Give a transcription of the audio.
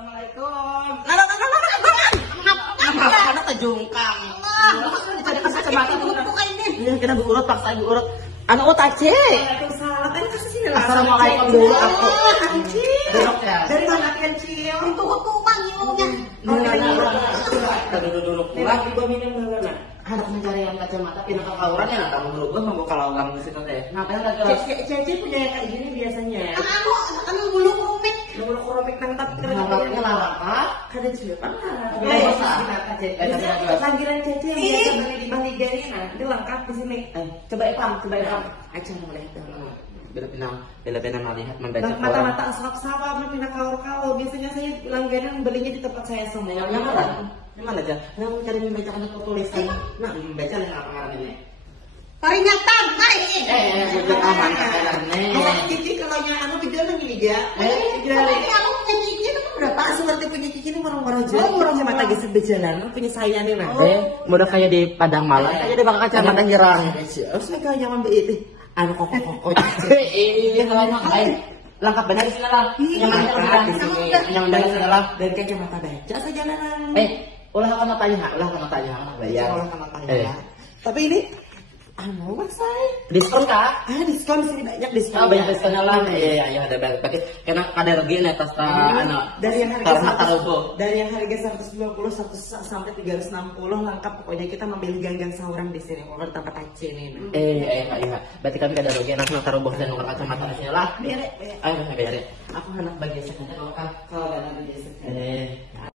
Assalamualaikum. Anak kejungkang. Tadi pas kacamata buka ini. Iya, kita diurut paksa diurut. Anak otace. Waalaikumsalam. Tadi kasih sini lah. Assalamualaikum dulu aku. Kancil. Duduk ya. Dari mana Kancil? Itu bang ilmunya. Kita duduk-duduk. Lagi gua minum dulu nak. Anak mencari yang kacamata pindah ke kauran ya nggak tahu dulu gua mau buka lowong di situ teh. Ngapain lagi? Cece punya yang kayak gini biasanya. Anu bulu rumit. Bulu korobek nangtap Ngarapnya larang apa? Kada siapa? Biasa. Panggilan Cece yang biasa beli di Bang Liga ini nah, ini lengkap di sini. Coba Ipam. Aja mulai dulu. Bila-bila melihat membaca Mata-mata asap-asap, pindah kaur-kaur. Biasanya saya langganan belinya di tempat saya semua. Yang mana? Yang mana aja? Yang mencari membaca tulisan. Nah, membaca yang apa ini? Peringatan, mari. Bukan aman kayaknya. Kalau Cici kalau yang anu video nang Liga. Ini aku punya cici itu berapa? Seperti punya Cici ini murah-murah aja. Murah mata geser berjalan. Punya saya nih nah. Mudah kayak di Padang Malang. Kayak di bakal kacamata hirang. Saya kayak nyaman be itu. Anu kok. Iya, lengkap benar di sini lah. Nyaman di sini. Nyaman di sini lah. Dan kacamata baca sejalanan. Ulah kamu tanya, bayar. Tapi ini anu mas saya. Diskon kah? Diskon sini banyak diskon. Banyak diskonnya lah. Iya, ada banyak. Tapi karena ada rugi nih atas dari yang harga dari yang harga 120 sampai 360 lengkap pokoknya kita memilih gang-gang sahuran di sini. Kalau tempat aja nih. Iya. Berarti kami ada rugi anak taruh bos dan kacamata di sini lah. Biar. Ayo, biar. Aku anak bagian sekitar kalau ada bagian sekitar.